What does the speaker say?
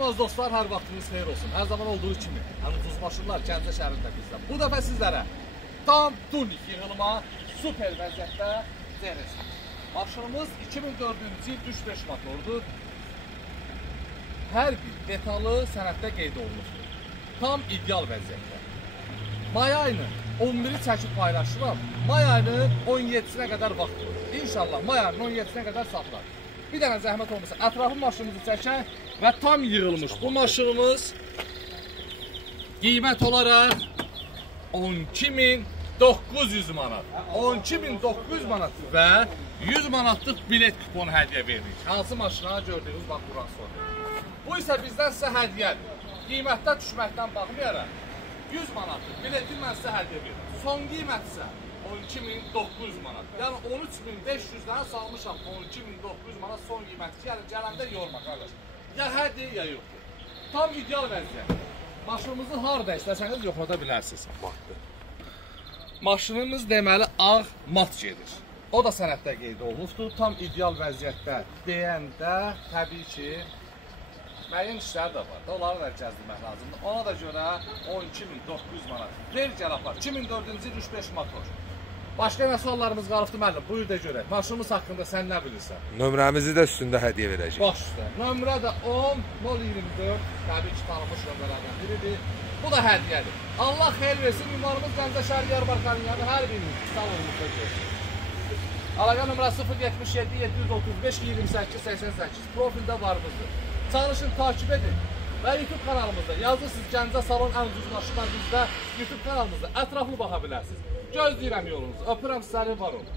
Aziz dostlar, hər vaxtınız xeyir olsun. Hər zaman olduğu kimi, ucuz maşınlar Gəncə şəhərində bizdə. Bu dəfə sizlərə tam tunik yığılma, super vəziyyətdə CRS. Maşınımız 2004-cü il 3.5 motordur. Hər bir detalı sənəddə qeyd olunubdur. Tam ideal vəziyyətdə. May ayının 11-i çəkib paylaşıram. May ayının 17-sinə qədər vaxt olur. İnşallah may ayının 17-sinə qədər saxlar. Bir dənə zəhmət olmasa, ətrafı maşınımızı çəkən və tam yığılmış. Bu maşınımız qiymət olaraq 12.900 manat. 12.900 manat və 100 manatlıq bilet kuponu hədiyyə veririk. Hansı maşına gördüyünüz bax burası sonra. Bu isə bizdən sizə hədiyyədir. Qiymətdə düşməkdən baxmayaraq 100 manatlıq bileti mən sizə hədiyyə veririm. Son qiymət isə 12.900 manat. Yəni 13.500-dən salmışam 12.900 manat son qiymətçi. Yəni gələndə yorma qardaş. Ya hədir, ya yoxdur. Tam ideal vəziyyət. Maşınımızı harada istəsəniz yoxlada bilərsiniz. Maşınımız deməli ağ mat gedir. O da sənəddə qeyd olunubdur. Tam ideal vəziyyətdə deyəndə təbii ki müəyyən işlər də var. Onları da gəzdirmək lazımdır. Ona da görə 12.900 manat. Ver gəl apar. 2004-cü il 3.5 motor. Başqa nə suallarımız qalıbdır müəllim? Buyur da görək. Maşınımız haqqında sən nə bilirsən? Nömrəmizi də üstündə hədiyyə verəcək. Baş üstə. Nömrə də 10.024. Təbii ki, tanınmış nömrələrdən biridir. Bu da hədiyyədir. Allah xeyir versin. Ünvanımız Gəncə şəhər Diyarbakırın yanı hər birimiz. Sağ olun. Əlaqə nömrəsi 077 735 28 88. Profildə varımızdır. Çalışın, takip edin. Və YouTube kanalımızda yazırsınız Gəncə Salon ən ucuz maşınlar bizdə YouTube kanalımızda ətraflı baxa bilərsiniz. Gözləyirəm yolunuzu. Öpürəm sizləri, var olun.